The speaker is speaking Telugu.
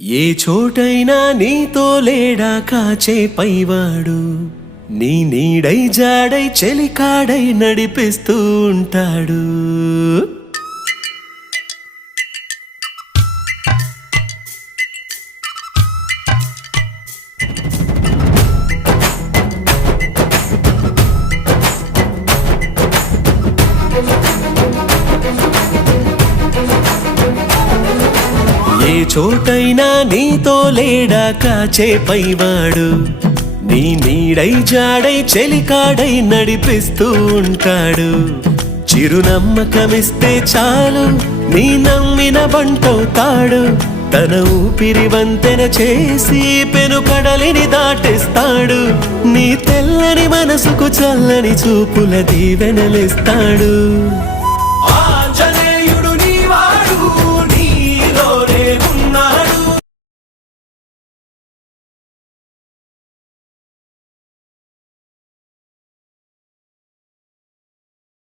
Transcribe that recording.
ఏ చోటైనా నీతో లేడా కాచే పైవాడు, నీ నీడై జాడై చెలికాడై నడిపిస్తూ ఉంటాడు. ఏ చోటైనా నీతో లేడా కాచే పైవాడు, నీ నీడై జాడై చెలికాడై నడిపిస్తూ ఉంటాడు. చిరునమ్మకమిస్తే చాలు నీ నమ్మిన బంటవుతాడు. తన ఊపిరి వంతెన చేసి పెను కడలిని దాటిస్తాడు. నీ తెల్లని మనసుకు చల్లని చూపుల దీవెనలిస్తాడు.